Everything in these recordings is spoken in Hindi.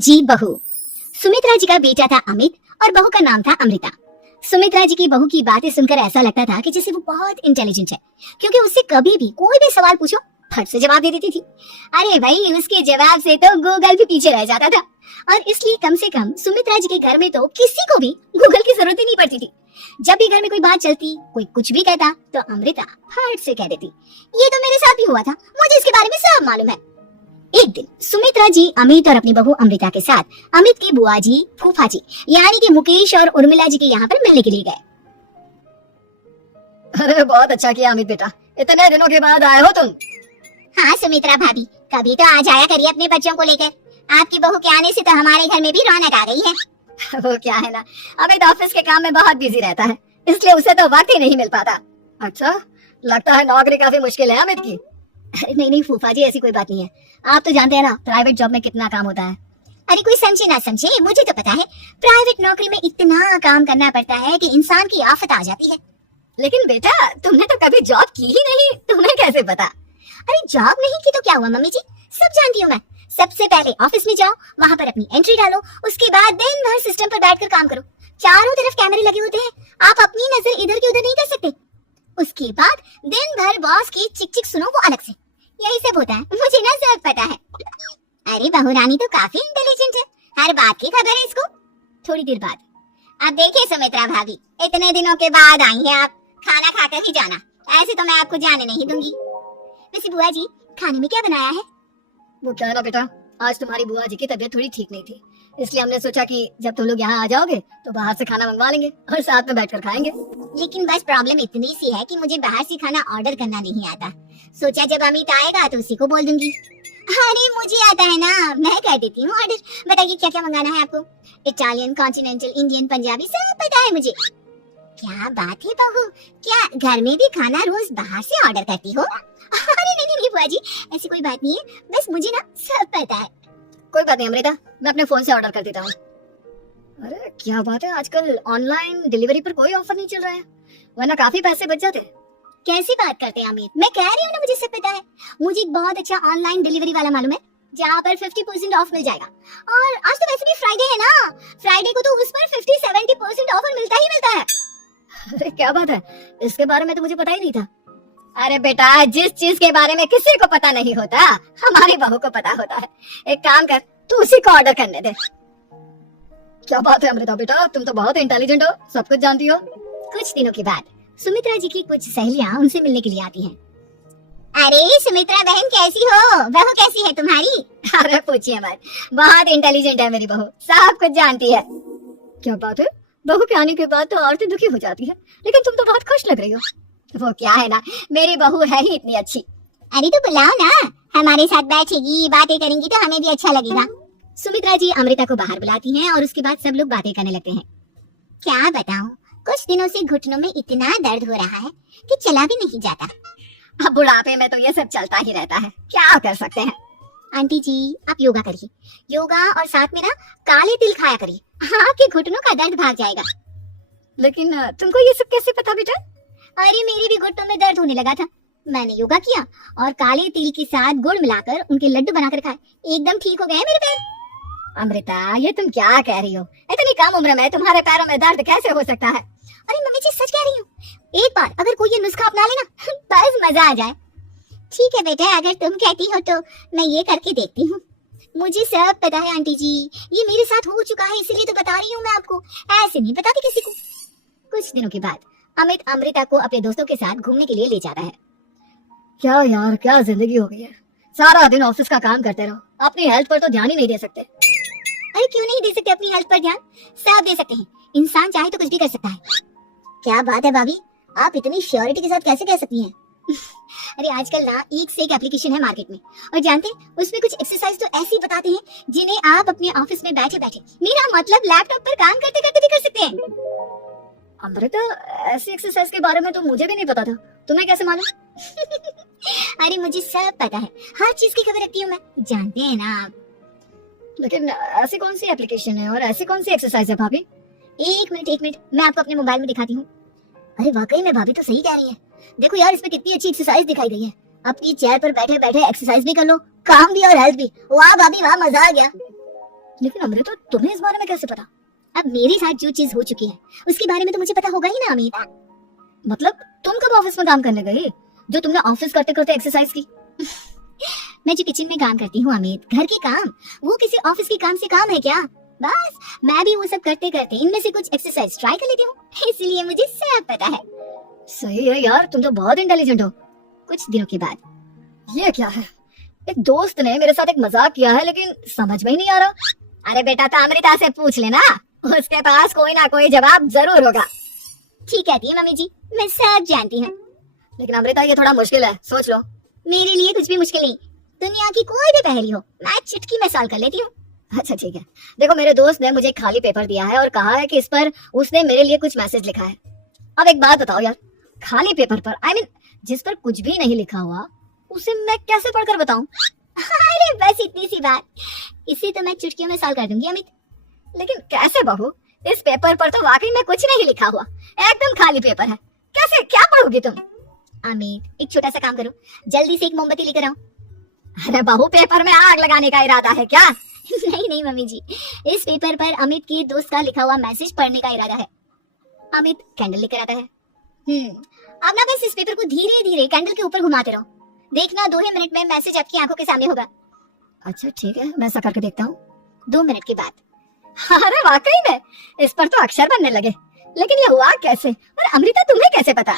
जी बहू। सुमित्रा जी का बेटा था अमित और बहू का नाम था अमृता। सुमित्रा जी की बहू की बातें सुनकर ऐसा लगता था कि जैसे वो बहुत इंटेलिजेंट है, क्योंकि उससे कभी भी कोई भी सवाल पूछो फट से जवाब दे देती थी। अरे भाई, उसके जवाब से तो गूगल भी पीछे रह जाता था। और इसलिए कम से कम सुमित्रा जी के घर में तो किसी को भी गूगल की जरूरत ही नहीं पड़ती थी। जब भी घर में कोई बात चलती, कोई कुछ भी कहता, तो अमृता फट से कह देती, ये तो मेरे साथ भी हुआ था, मुझे इसके बारे में सब मालूम है। एक दिन सुमित्रा जी अमित और अपनी बहू अमृता के साथ अमित की बुआ जी, फूफा जी यानी कि मुकेश और उर्मिला जी के यहाँ पर मिलने के लिए गए। अरे बहुत अच्छा किया अमित बेटा, इतने दिनों के बाद आए हो तुम। हाँ सुमित्रा भाभी, कभी तो आ जाया करिए अपने बच्चों को लेकर। आपकी बहू के आने से तो हमारे घर में भी रौनक आ गई है। वो क्या है ना, अमित ऑफिस के काम में बहुत बिजी रहता है, इसलिए उसे तो वक्त ही नहीं मिल पाता। अच्छा, लगता है नौकरी काफी मुश्किल है अमित की। नहीं नहीं फूफा जी, ऐसी कोई बात नहीं है। आप तो जानते हैं ना प्राइवेट जॉब में कितना काम होता है। अरे कोई समझे ना समझे, मुझे तो पता है प्राइवेट नौकरी में इतना काम करना पड़ता है कि इंसान की आफत आ जाती है। लेकिन बेटा, तुमने तो कभी जॉब की ही नहीं, तुम्हें कैसे पता? अरे जॉब नहीं की तो क्या हुआ मम्मी जी, सब जानती हूँ मैं। सबसे पहले ऑफिस में जाओ, वहाँ पर अपनी एंट्री डालो, उसके बाद दिन भर सिस्टम पर बैठकर काम करो। चारों तरफ कैमरे लगे होते हैं, आप अपनी नजर इधर की उधर नहीं कर सकते। उसके बाद दिन भर बॉस की चिक चिक सुनो, वो अलग से। यही सब होता है, मुझे ना सब पता है। अरे बहू रानी तो काफी इंटेलिजेंट है, हर बात की खबर है इसको। थोड़ी देर बाद, अब देखिए सुमित्रा भाभी, इतने दिनों के बाद आई हैं आप, खाना खाकर ही जाना, ऐसे तो मैं आपको जाने नहीं दूंगी। वैसे बुआ जी, खाने में क्या बनाया है? वो क्या है ना बेटा, आज तुम्हारी बुआ जी की तबीयत थोड़ी ठीक नहीं थी, इसलिए हमने सोचा कि जब तुम लोग यहाँ आ जाओगे तो बाहर से खाना मंगवा लेंगे और साथ में बैठकर खाएंगे। लेकिन बस प्रॉब्लम इतनी सी है कि मुझे बाहर से खाना ऑर्डर करना नहीं आता। सोचा जब अमित आएगा तो उसी को बोल दूंगी। अरे मुझे आता है ना, मैं कर देती हूँ ऑर्डर। बताइए क्या क्या मंगाना है आपको? इटालियन, कॉन्टिनेंटल, इंडियन, पंजाबी, सब पता है मुझे। क्या बात है बहू, क्या घर में भी खाना रोज बाहर से ऑर्डर करती हो? अरे नहीं नहीं बुआ जी, ऐसी कोई बात नहीं है, बस मुझे ना सब पता है। कोई बात नहीं अमृता, मैं अपने फोन से ऑर्डर कर देता हूँ। अरे क्या बात है, आजकल ऑनलाइन डिलीवरी पर कोई ऑफर नहीं चल रहा है, वरना काफी पैसे बच जाते। कैसी बात करते हैं अमित, मैं कह रही हूँ ना मुझे सब पता है। मुझे एक बहुत अच्छा ऑनलाइन डिलीवरी वाला मालूम है, जहाँ पर 50% ऑफ मिल जाएगा। और आज तो वैसे भी फ्राइडे है ना, फ्राइडे को तो उस पर 50-70% ऑफर मिलता ही मिलता है। अरे क्या बात है, इसके बारे में तो मुझे पता ही नहीं था। अरे बेटा, जिस चीज के बारे में किसी को पता नहीं होता, हमारी बहू को पता होता है। एक काम कर, तू उसी को ऑर्डर करने दे। क्या बात है अमृता बेटा, तुम तो बहुत इंटेलिजेंट हो, सब कुछ जानती हो। कुछ दिनों के बाद सुमित्रा जी की कुछ सहेलियां उनसे मिलने के लिए आती हैं। अरे सुमित्रा बहन कैसी हो, बहू कैसी है तुम्हारी? अरे पूछिए मत, बहुत इंटेलिजेंट है मेरी बहू, सब कुछ जानती है। क्या बात है, बहू के आने के बाद तो औरतें दुखी हो जाती है, लेकिन तुम तो बहुत खुश लग रही हो। वो क्या है ना, मेरी बहू है ही इतनी अच्छी। अरे तो बुलाओ ना, हमारे साथ बैठेगी, बातें करेंगी तो हमें भी अच्छा लगेगा। सुमित्रा जी अमृता को बाहर बुलाती हैं और उसके बाद सब लोग बातें करने लगते हैं। क्या बताऊं, कुछ दिनों से घुटनों में इतना दर्द हो रहा है कि चला भी नहीं जाता। अब बुढ़ापे में तो ये सब चलता ही रहता है, क्या कर सकते हैं। आंटी जी आप योगा करिए, योगा और साथ में ना काले तिल खाया करिए, आपके घुटनों का दर्द भाग जाएगा। लेकिन तुमको ये सब कैसे पता बेटा? अरे मेरे भी घुटनों में दर्द होने लगा था, मैंने योगा किया और काले तिल के साथ गुड़ मिलाकर उनके लड्डू बनाकर खाए, एकदम ठीक हो गए मेरे पैर। अमृता, ये तुम क्या कह रही हो, इतनी कम उम्र में तुम्हारे पैरों में दर्द कैसे हो सकता है? अरे मम्मी जी सच कह रही हूँ, एक बार अगर कोई ये नुस्खा अपना लेना बस मजा आ जाए। ठीक है बेटा, अगर तुम कहती हो तो मैं ये करके देखती हूँ। मुझे सब पता है आंटी जी, ये मेरे साथ हो चुका है, इसीलिए तो बता रही हूँ मैं आपको, ऐसे नहीं बताती किसी को। कुछ दिनों के बाद अमित अमृता को अपने दोस्तों के साथ घूमने के लिए ले जाता है। क्या यार, क्या जिंदगी हो गई है, सारा दिन ऑफिस का काम करते रहो, अपनी हेल्थ पर तो ध्यान ही नहीं दे सकते। अरे क्यों नहीं दे सकते अपनी हेल्थ पर ध्यान, सब दे सकते हैं, इंसान चाहे तो कुछ भी कर सकता है। क्या बात है भाभी, आप इतनी श्योरिटी के साथ कैसे कह सकती हैं? अरे आजकल ना एक से एक एप्लीकेशन है मार्केट में, और जानते हैं उसमें कुछ एक्सरसाइज तो ऐसी बताते हैं जिन्हें आप अपने ऑफिस में बैठे बैठे, मेरा मतलब लैपटॉप पर काम करते करते भी कर सकते हैं। अमृता, ऐसी एक्सरसाइज के बारे में तो मुझे भी नहीं पता था, तुम्हें कैसे मालूम? अरे मुझे सब पता है, हर चीज की खबर रखती हूँ मैं, जानते हैं ना आप। लेकिन ऐसी कौन सी एप्लीकेशन है और ऐसी कौन सी एक्सरसाइज है भाभी? एक मिनट, मैं आपको अपने मोबाइल में दिखाती हूँ। अरे वाकई में भाभी तो सही कह रही है, देखो यार इसमें कितनी अच्छी एक्सरसाइज दिखाई गई है। अपनी चेयर पर बैठे बैठे एक्सरसाइज भी कर लो, काम भी और हेल्थ भी। वाह भाभी वाह, मजा आ गया। लेकिन अमृता तुम्हें इस बारे में कैसे पता? अब मेरे साथ जो चीज हो चुकी है उसके बारे में तो मुझे पता होगा ही ना अमित। मतलब तुम कब ऑफिस में काम करने गई जो तुमने ऑफिस करते करते एक्सरसाइज की? मैं जो किचन में काम करती हूँ अमित, घर के काम, वो किसी ऑफिस के काम से काम है क्या? बस मैं भी वो सब करते करते इनमें से कुछ एक्सरसाइज ट्राई कर लेती हूँ, इसलिए मुझे सब पता है। सही है यार, तुम तो बहुत इंटेलिजेंट हो। कुछ दिनों के बाद ये क्या है? एक दोस्त ने मेरे साथ एक मजाक किया है लेकिन समझ में ही नहीं आ रहा। अरे बेटा तो अमृता से पूछ लेना, उसके पास कोई ना कोई जवाब जरूर होगा। ठीक कहती है मम्मी जी, मैं सब जानती हूँ। लेकिन अमृता ये थोड़ा मुश्किल है, सोच लो। मेरे लिए कुछ भी मुश्किल नहीं, दुनिया की कोई भी पहेली हो मैं चुटकी में सॉल्व कर लेती हूँ। अच्छा ठीक है, देखो मेरे दोस्त ने मुझे एक खाली पेपर दिया है और कहा है कि इस पर उसने मेरे लिए कुछ मैसेज लिखा है। अब एक बात बताओ यार, खाली पेपर पर जिस पर कुछ भी नहीं लिखा हुआ उसे मैं कैसे पढ़कर बताऊं? अरे बस इतनी सी बात, इसे तो मैं चुटकियों में सॉल्व कर दूंगी अमित। लेकिन कैसे बहू? इस पेपर पर तो वाकई में कुछ नहीं लिखा हुआ, एकदम खाली पेपर है, कैसे क्या पढ़ोगी तुम? अमित एक छोटा सा काम करो, जल्दी से एक मोमबत्ती लेकर आओ। अरे बहू, पेपर में आग लगाने का इरादा है क्या? नहीं नहीं मम्मी जी, इस पेपर पर अमित के दोस्त का लिखा हुआ मैसेज पढ़ने का इरादा है। अमित कैंडल लेकर आता है। अब ना बस इस पेपर को धीरे धीरे कैंडल के ऊपर घुमाते रहो, देखना 2 ही मिनट में मैसेज आपकी आंखों के सामने होगा। अच्छा ठीक है, मैं ऐसा करके देखता हूँ। 2 मिनट के बाद। अरे वाकई में इस पर तो अक्षर बनने लगे, लेकिन ये हुआ कैसे? और अमृता तुम्हें कैसे पता?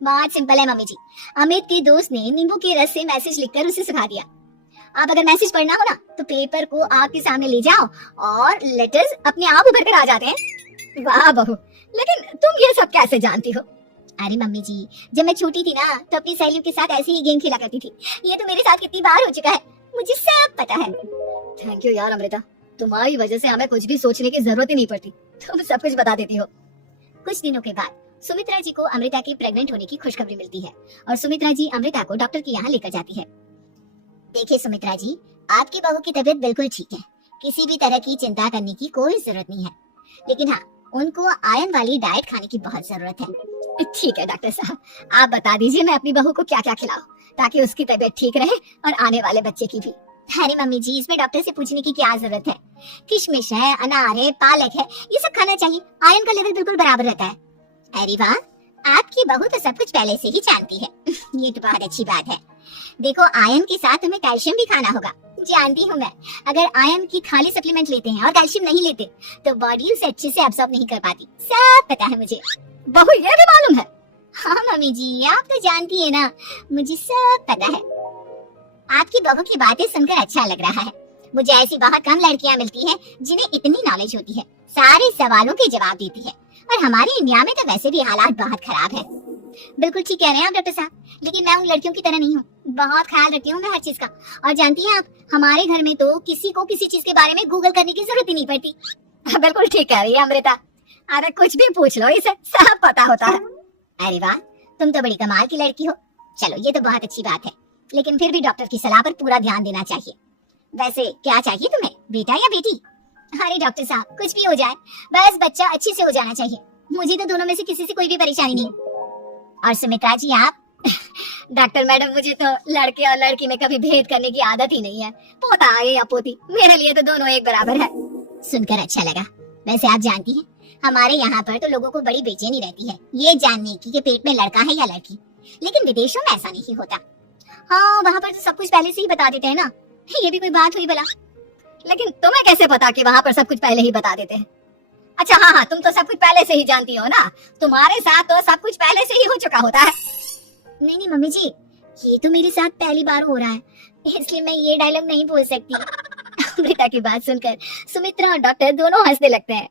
बहुत सिंपल है मम्मी जी, अमित के दोस्त ने नींबू के रस से मैसेज लिखकर उसे सिखा दिया। आप अगर मैसेज पढ़ना हो ना तो पेपर को आग के सामने ले जाओ और लेटर्स अपने आप उभर कर आ जाते हैं। वाह बहू, लेकिन तुम ये सब कैसे जानती हो? अरे मम्मी जी, जब मैं छोटी थी ना तो अपनी सहेलियों के साथ ऐसे ही गेम खेला करती थी। ये तो मेरे साथ कितनी बार हो चुका है, मुझे सब पता है। थैंक यू यार अमृता, तुम्हारी वजह से हमें कुछ भी सोचने की जरूरत ही नहीं पड़ती, तुम सब कुछ बता देती हो। कुछ दिनों के बाद सुमित्रा जी को अमृता के प्रेग्नेंट होने की खुशखबरी मिलती है और सुमित्रा जी अमृता को डॉक्टर के यहाँ लेकर जाती है। देखिए सुमित्रा जी, आपकी बहू की तबीयत बिल्कुल ठीक है, किसी भी तरह की चिंता करने की कोई जरूरत नहीं है, लेकिन हाँ उनको आयरन वाली डाइट खाने की बहुत जरूरत है। ठीक है डॉक्टर साहब, आप बता दीजिए मैं अपनी बहू को क्या क्या खिलाऊं ताकि उसकी तबीयत ठीक रहे और आने वाले बच्चे की भी। अरे मम्मी जी, इसमें डॉक्टर से पूछने की क्या जरूरत है, किशमिश है, अनार है, पालक है, ये सब खाना चाहिए, आयरन का लेवल बिल्कुल बराबर रहता है। अरे वाह, आपकी बहू तो सब कुछ पहले से ही जानती है। ये तो बहुत अच्छी बात है। देखो आयरन के साथ हमें कैल्शियम भी खाना होगा, जानती हूँ मैं, अगर आयरन की खाली सप्लीमेंट लेते हैं और कैल्शियम नहीं लेते तो बॉडी उसे अच्छे से एब्सॉर्ब नहीं कर पाती, सब पता है मुझे। बहू ये भी मालूम है? हाँ मम्मी जी, आप तो जानती है ना, मुझे सब पता है। आपकी बहू की बातें सुनकर अच्छा लग रहा है, मुझे ऐसी बहुत कम लड़कियां मिलती हैं जिन्हें इतनी नॉलेज होती है, सारे सवालों के जवाब देती है, और हमारे इंडिया में तो वैसे भी हालात बहुत खराब है। बिल्कुल ठीक कह रहे हैं आप डॉक्टर साहब, लेकिन मैं उन लड़कियों की तरह नहीं हूँ, बहुत ख्याल रखती हूँ मैं हर चीज का। और जानती हैं आप, हमारे घर में तो किसी को किसी चीज के बारे में गूगल करने की जरूरत ही नहीं पड़ती। बिल्कुल ठीक कह रही है अमृता, अरे कुछ भी पूछ लो, इसे सब पता होता है। अरे वाह, तुम तो बड़ी कमाल की लड़की हो। चलो ये तो बहुत अच्छी बात है, लेकिन फिर भी डॉक्टर की सलाह पर पूरा ध्यान देना चाहिए। वैसे क्या चाहिए तुम्हें, बेटा या बेटी? अरे डॉक्टर साहब, कुछ भी हो जाए, बस बच्चा अच्छे से हो जाना चाहिए, मुझे तो दोनों में से किसी से कोई भी परेशानी नहीं। और सुमित्रा जी आप? डॉक्टर मैडम, मुझे तो लड़के और लड़की में कभी भेद करने की आदत ही नहीं है, पोता आए या पोती, मेरे लिए तो दोनों एक बराबर है। सुनकर अच्छा लगा। वैसे आप जानती हैं, हमारे यहाँ पर तो लोगों को बड़ी बेचैनी रहती है ये जानने की कि पेट में लड़का है या लड़की, लेकिन विदेशों में ऐसा नहीं होता। हाँ, वहाँ पर तो सब कुछ पहले से ही बता देते हैं ना, ये भी कोई बात हुई भला? लेकिन तुम्हें कैसे पता कि वहाँ पर सब कुछ पहले ही बता देते हैं? अच्छा हाँ, तुम तो सब कुछ पहले से ही जानती हो ना, तुम्हारे साथ तो सब कुछ पहले से ही हो चुका होता है। नहीं मम्मी जी, ये तो मेरे साथ पहली बार हो रहा है, इसलिए मैं ये डायलॉग नहीं बोल सकती। अमृता की बात सुनकर सुमित्रा और डॉक्टर दोनों हंसने लगते हैं।